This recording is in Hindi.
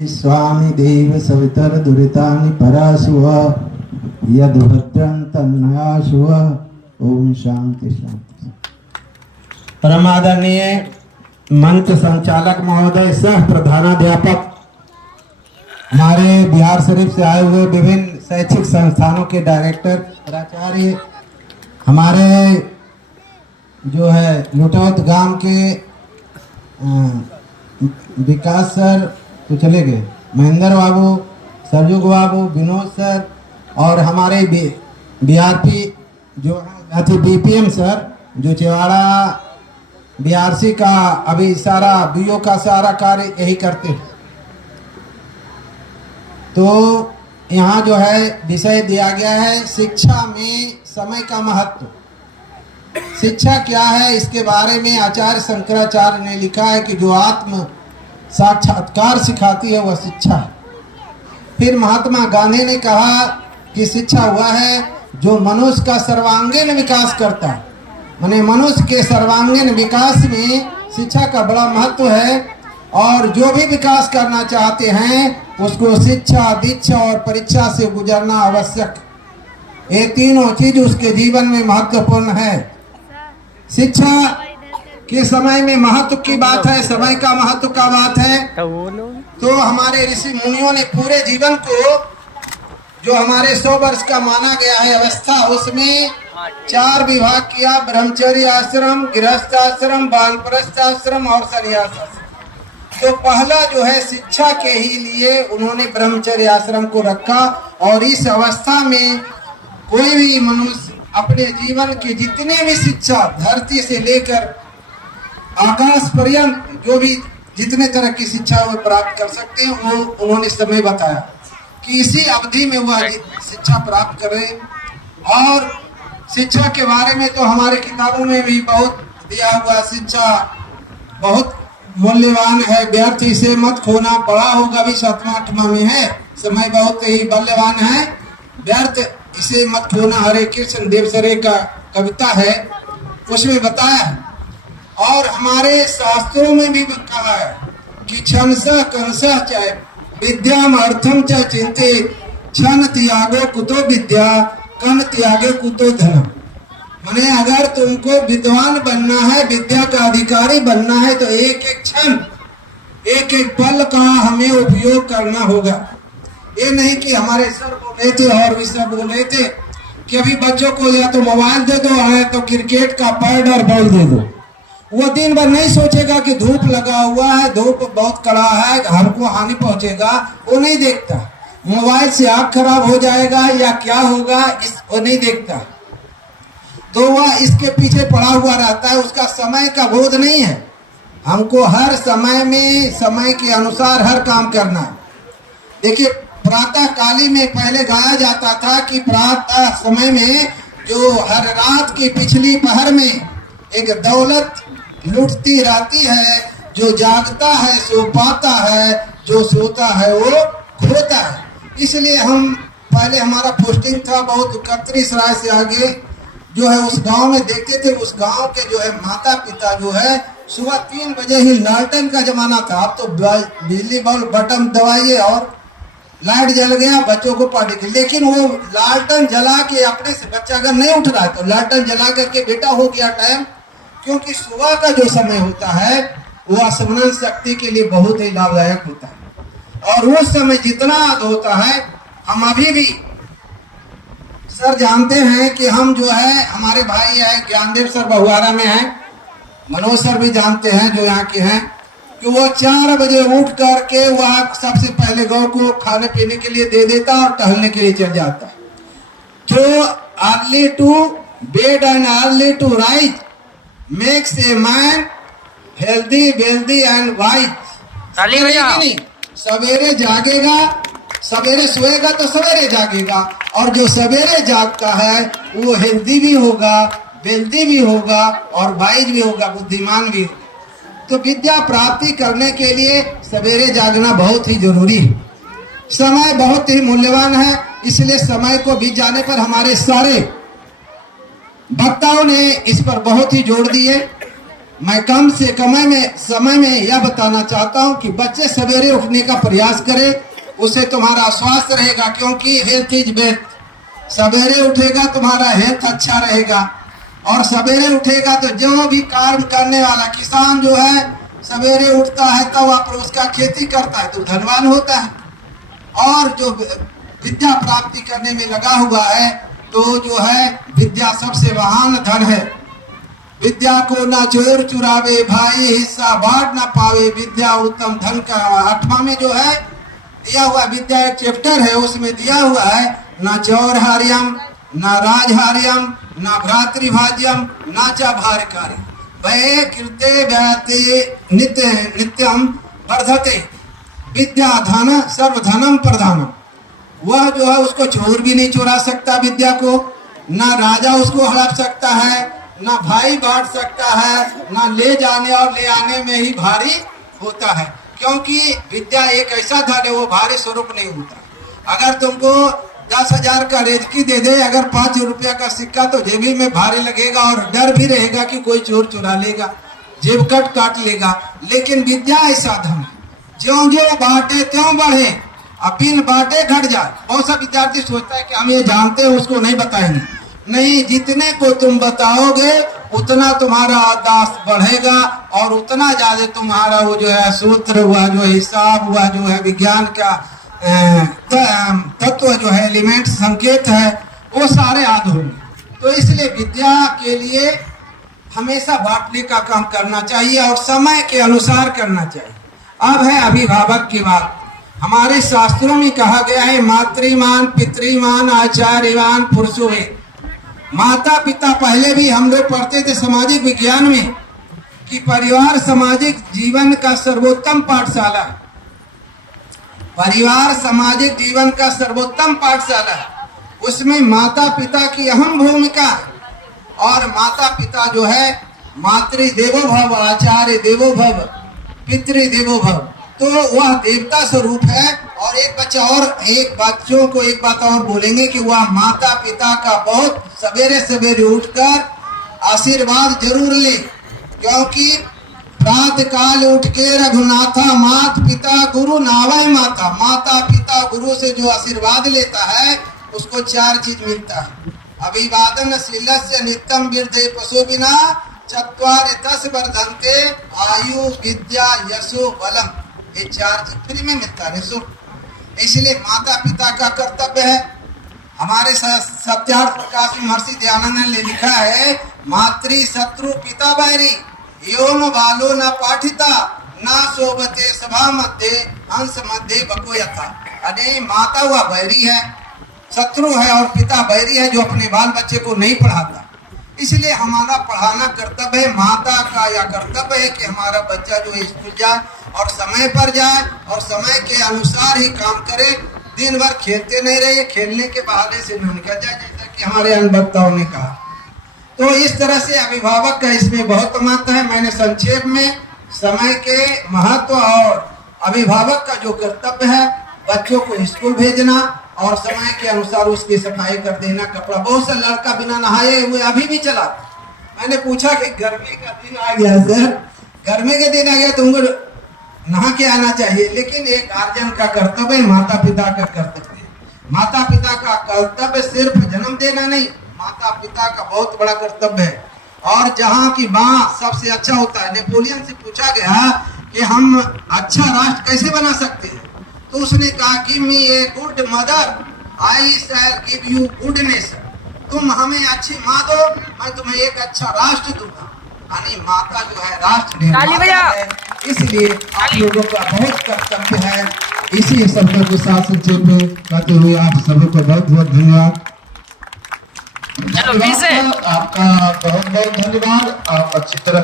स्वामी देव सवितर दुरितानि पराशुव यद्भद्रं तन्नयाशुव। ओम शांति शांति। परमादरणीय मंच संचालक महोदय, सह प्रधानाध्यापक, हमारे बिहार शरीफ से आए हुए विभिन्न शैक्षिक संस्थानों के डायरेक्टर, प्राचार्य, हमारे जो है लुटौत गांव के विकास सर तो चले गए, महेंद्र बाबू, सरजुग बाबू, विनोद सर और हमारे बीआरपी जो है बीपीएम सर जो चेवाड़ा बीआरसी का अभी सारा बीओ का सारा कार्य यही करते हैं। तो यहाँ जो है विषय दिया गया है शिक्षा में समय का महत्व। शिक्षा क्या है, इसके बारे में आचार्य शंकराचार्य ने लिखा है कि जो आत्म साक्षात्कार सिखाती है वह शिक्षा है। फिर महात्मा गांधी ने कहा कि शिक्षा हुआ है जो मनुष्य का सर्वांगीण विकास करता है। माने मनुष्य के सर्वांगीण विकास में शिक्षा का बड़ा महत्व है और जो भी विकास करना चाहते हैं उसको शिक्षा, दीक्षा और परीक्षा से गुजरना आवश्यक। ये तीनों चीज उसके जीवन में महत्वपूर्ण है। शिक्षा के समय में महत्व की बात है, समय का महत्व का बात है। तो हमारे ऋषि मुनियों ने पूरे जीवन को जो हमारे 100 वर्ष का माना गया है अवस्था, उसमें 4 विभाग किया: ब्रह्मचर्य आश्रम, गृहस्थ आश्रम, वानप्रस्थ आश्रम और सन्यास आश्रम। तो पहला जो है शिक्षा के ही लिए उन्होंने ब्रह्मचर्य आश्रम को रखा। और इस अवस्था में कोई भी मनुष्य अपने जीवन की जितनी भी शिक्षा धरती से लेकर आकाश पर्यंत जो भी जितने तरह की शिक्षा वो प्राप्त कर सकते हैं, वो उन्होंने समय बताया कि इसी अवधि में वह शिक्षा प्राप्त करें। और शिक्षा के बारे में तो हमारे किताबों में भी बहुत दिया हुआ, शिक्षा बहुत मूल्यवान है, व्यर्थ इसे मत खोना। पढ़ा होगा भी 7वां 8वां में है, समय बहुत ही मूल्यवान है, व्यर्थ इसे मत खोना। हरे कृष्ण देव सरे का कविता है, उसमें बताया। और हमारे शास्त्रों में भी कहा है कि क्षणशः कंसः च विद्याम अर्थम च चिंते क्षण त्यागो कुतो विद्या कण त्यागे कुतो धनम। माने अगर तुमको विद्वान बनना है, विद्या का अधिकारी बनना है, तो एक एक क्षण, एक एक पल का हमें उपयोग करना होगा। ये नहीं कि हमारे सर बोले थे और भी सब बोले थे कि अभी बच्चों को या तो मोबाइल दे दो या तो क्रिकेट का पैड और बॉल दे दो। वो दिन भर नहीं सोचेगा कि धूप लगा हुआ है, धूप बहुत कड़ा है, हमको हानि पहुंचेगा, वो नहीं देखता। मोबाइल से आँख खराब हो जाएगा या क्या होगा, वो नहीं देखता। तो वह इसके पीछे पड़ा हुआ रहता है, उसका समय का बोध नहीं है। हमको हर समय में समय के अनुसार हर काम करना है। देखिए प्रातः काली में पहले गाया जाता था कि प्रातः समय में जो हर रात की पिछली पहर में एक दौलत लुटती रहती है, जो जागता है सो पाता है, जो सोता है वो खोता है। इसलिए हम पहले हमारा पोस्टिंग था बहुत 31 राय से आगे जो है उस गांव में देखते थे। उस गांव के जो है माता पिता जो है सुबह 3 बजे ही, लालटेन का जमाना था, अब तो बिजली बल्ब बटन दबाइए और लाइट जल गया, बच्चों को पढ़ने के। लेकिन वो लालटेन जला के अपने से बच्चा अगर नहीं उठ रहा है तो लालटेन जला करके बेटा हो गया टाइम, क्योंकि सुबह का जो समय होता है वो स्मरण शक्ति के लिए बहुत ही लाभदायक होता है। और उस समय जितना होता है, हम अभी भी सर जानते हैं कि हम जो है हमारे भाई है ज्ञानदेव सर बहुआरा में है, मनोज सर भी जानते हैं जो यहाँ के हैं, कि वो 4 बजे उठ करके वह सबसे पहले गौ को खाने पीने के लिए दे देता और टहलने के लिए चल जाता। तो early to bed and early to rise makes a man healthy wealthy and wise. सवेरे जागेगा, सवेरे सोएगा तो सवेरे जागेगा, और जो सवेरे जागता है वो हेल्दी भी होगा, वेल्दी भी होगा और वाइज भी होगा, बुद्धिमान भी। तो विद्या प्राप्ति करने के लिए सवेरे जागना बहुत ही जरूरी है। समय बहुत ही मूल्यवान है, इसलिए समय को बीत जाने पर हमारे सारे वक्ताओं ने इस पर बहुत ही जोर दिए। मैं कम से कम समय में यह बताना चाहता हूं कि बच्चे सवेरे उठने का प्रयास करें, उससे तुम्हारा स्वास्थ्य रहेगा, क्योंकि हेल्थ इज वेल्थ। सवेरे उठेगा तुम्हारा हेल्थ अच्छा रहेगा, और सवेरे उठेगा तो जो भी काम करने वाला किसान जो है सवेरे उठता है तब वह उसका खेती करता है तो धनवान होता है, और जो विद्या प्राप्ति करने में लगा हुआ है तो जो है विद्या सबसे महान धन है। विद्या को ना चोर चुरावे भाई, हिस्सा बांट ना पावे, विद्या उत्तम धन का। 8वां में जो है दिया हुआ विद्या एक चैप्टर है, उसमें दिया हुआ है ना चौरहार्यम ना राजहार्यम ना भ्रातृभाज्यम ना च भारकारी वै कृते व्याते नित्यम वर्धते विद्या धन सर्वधनम प्रधानम। वह जो है उसको चोर भी नहीं चुरा सकता विद्या को, ना राजा उसको हड़प सकता है, ना भाई बांट सकता है, ना ले जाने और ले आने में ही भारी होता है, क्योंकि विद्या एक ऐसा धन है वो भारी स्वरूप नहीं होता। अगर तुमको 10,000 का रेजकी दे दे, अगर 5 रुपया का सिक्का तो जेबी में भारी लगेगा और डर भी रहेगा कि कोई चोर चुरा लेगा, जेब काट लेगा। लेकिन विद्या ऐसा धन है ज्यों ज्यों बांटे त्यों बढ़े, बिन बांटे घट जाए। बहुत सा विद्यार्थी सोचता है कि हम ये जानते हैं उसको नहीं बताएंगे। नहीं, जितने को तुम बताओगे उतना तुम्हारा दास बढ़ेगा और उतना ज्यादा तुम्हारा वो जो है सूत्र हुआ, जो हिसाब हुआ, जो है विज्ञान का तत्व जो है एलिमेंट संकेत है वो सारे याद होंगे। तो इसलिए विद्या के लिए हमेशा बांटने का काम करना चाहिए और समय के अनुसार करना चाहिए। अब है अभिभावक की बात। हमारे शास्त्रों में कहा गया है मातृमान पितृमान आचार्यवान पुरुषो है। माता पिता पहले भी हम लोग पढ़ते थे सामाजिक विज्ञान में कि परिवार सामाजिक जीवन का सर्वोत्तम पाठशाला है। परिवार सामाजिक जीवन का सर्वोत्तम पाठशाला है, उसमें माता पिता की अहम भूमिका है। और माता पिता जो है मातृ देवो भव आचार्य देवो भव पितृ देवो भव, तो वह देवता स्वरूप है। और एक बच्चों को एक बात और बोलेंगे कि वह माता पिता का बहुत सवेरे सवेरे उठकर आशीर्वाद जरूर ले, क्योंकि प्रातः काल उठ के रघुनाथा मात पिता गुरु नावय माता। माता पिता गुरु से जो आशीर्वाद लेता है उसको 4 चीज मिलता है। अभिवादन शीलस्य नित्यम वृद्धे पशु बिना चत्वारि तस् वर्धन्ते आयु विद्या यशो बलम। ये 4 चीज फ्री में मिलता है निःशुल्क। इसलिए माता पिता का कर्तव्य है। हमारे सत्यार्थ प्रकाश में महर्षि दयानंद ने लिखा है मातृ शत्रु पिता बैरी योन बालो न पाठिता न शोभते सभा मध्य हंस मध्य बको यथा। अरे माता हुआ बैरी है, शत्रु है, और पिता बैरी है जो अपने बाल बच्चे को नहीं पढ़ाता। इसलिए हमारा पढ़ाना कर्तव्य है। माता का यह कर्तव्य है कि हमारा बच्चा जो है स्कूल जाए और समय पर जाए और समय के अनुसार ही काम करे। दिन भर खेलते नहीं रहे, खेलने के बहाने से न निकल जाए, जैसा कि हमारे अनुभवताओं ने कहा। तो इस तरह से अभिभावक का इसमें बहुत महत्व है। मैंने संक्षेप में समय के महत्व और अभिभावक का जो कर्तव्य है बच्चों को स्कूल भेजना और समय के अनुसार उसकी सफाई कर देना, कपड़ा। बहुत सा लड़का बिना नहाए हुए अभी भी चला। मैंने पूछा कि गर्मी का दिन आ गया सर, गर्मी के दिन आ गया तुमको नहा के आना चाहिए, लेकिन एक गार्जियन का कर्तव्य है, माता पिता का कर्तव्य है। माता पिता का कर्तव्य सिर्फ जन्म देना नहीं, माता पिता का बहुत बड़ा कर्तव्य है। और जहाँ की माँ सबसे अच्छा होता है। नेपोलियन से पूछा गया कि हम अच्छा राष्ट्र कैसे बना सकते हैं, तो उसने कहा give me a good mother I shell give you good nation. तुम हमें अच्छी माँ दो, मैं तुम्हें एक अच्छा राष्ट्र दूंगा। यानी माता जो है राष्ट्र निर्माता है। इसलिए आप लोगों का बहुत कर्तव्य है। इसी शब्दों के साथ संक्षेप में कहते हुए आप सभी को बहुत बहुत धन्यवाद। आपका बहुत बहुत धन्यवाद। आप अच्छी तरह